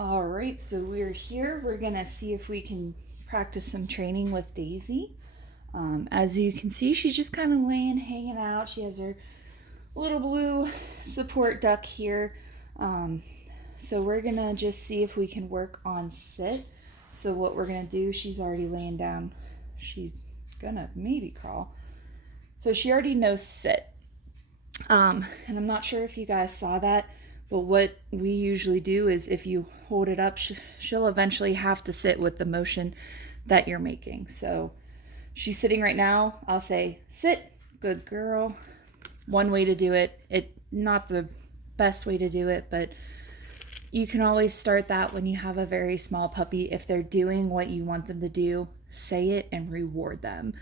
All right, so we're here. We're gonna see if we can practice some training with Daisy. As you can see, she's just kind of laying, hanging out. She has her little blue support duck here. So we're gonna just see if we can work on sit. So what we're gonna do, she's already laying down. She's gonna maybe crawl. So she already knows sit. And I'm not sure if you guys saw that, but what we usually do is if you hold it up, she'll eventually have to sit with the motion that you're making. So she's sitting right now. I'll say, sit, good girl. One way to do it. Not the best way to do it, but you can always start that when you have a very small puppy. If they're doing what you want them to do, say it and reward them.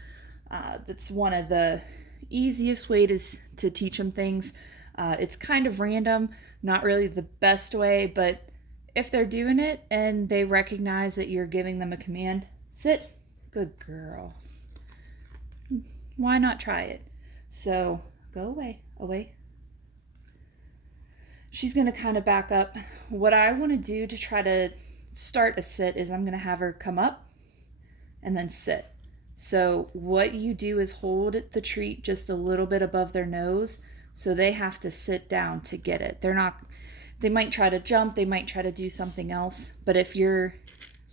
That's one of the easiest ways to teach them things. It's kind of random, not really the best way, but if they're doing it and they recognize that you're giving them a command, sit, good girl. Why not try it? So go away. She's going to kind of back up. What I want to do to try to start a sit is I'm going to have her come up and then sit. So what you do is hold the treat just a little bit above their nose, so they have to sit down to get it. They might try to jump, they might try to do something else, but if you're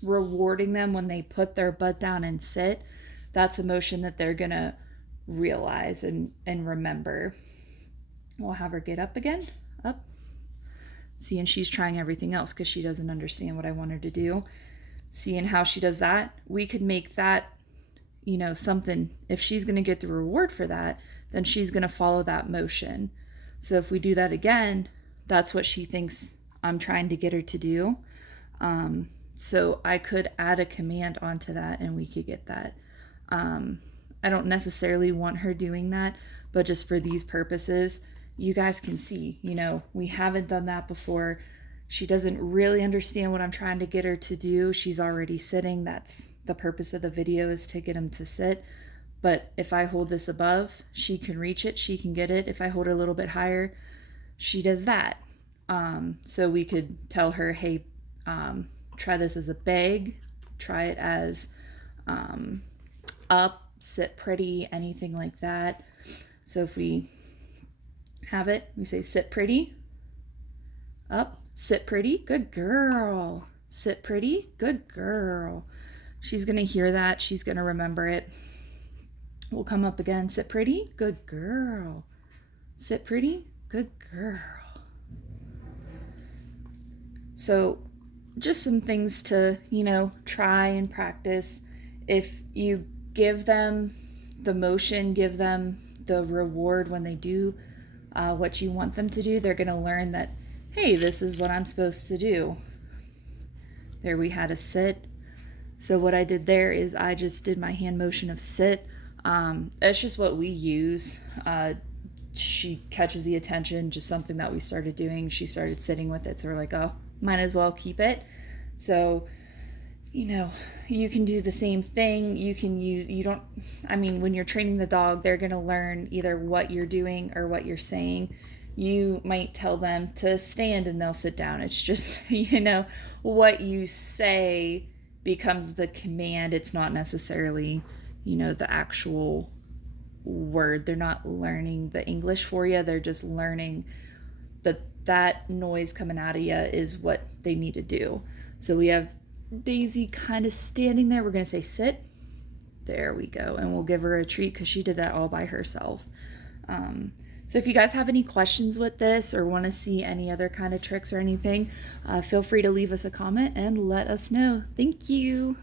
rewarding them when they put their butt down and sit, that's a motion that they're gonna realize and remember. We'll have her get up again, up. See, and she's trying everything else because she doesn't understand what I want her to do. Seeing how she does that, we could make that, something. If she's going to get the reward for that, then she's going to follow that motion. So if we do that again, that's what she thinks I'm trying to get her to do. So I could add a command onto that and we could get that. I don't necessarily want her doing that, but just for these purposes, you guys can see, we haven't done that before. She doesn't really understand what I'm trying to get her to do. She's already sitting. That's the purpose of the video, is to get him to sit. But if I hold this above, she can reach it. She can get it. If I hold her a little bit higher, she does that. So we could tell her, hey, try this as a beg. Try it as up, sit pretty, anything like that. So if we have it, we say sit pretty, up, sit pretty, good girl. Sit pretty, good girl. She's going to hear that. She's going to remember it. We'll come up again. Sit pretty, good girl. Sit pretty, good girl. So just some things to, try and practice. If you give them the motion, give them the reward when they do what you want them to do, they're going to learn that, hey, this is what I'm supposed to do. There we had a sit. So what I did there is I just did my hand motion of sit. That's just what we use. She catches the attention, just something that we started doing. She started sitting with it. So we're like, oh, might as well keep it. So, you can do the same thing. You can use, when you're training the dog, they're going to learn either what you're doing or what you're saying. You might tell them to stand and they'll sit down. It's just, what you say becomes the command. It's not necessarily, the actual word. They're not learning the English for you. They're just learning that noise coming out of you is what they need to do. So we have Daisy kind of standing there. We're going to say sit. There we go. And we'll give her a treat because she did that all by herself. So if you guys have any questions with this or want to see any other kind of tricks or anything, feel free to leave us a comment and let us know. Thank you.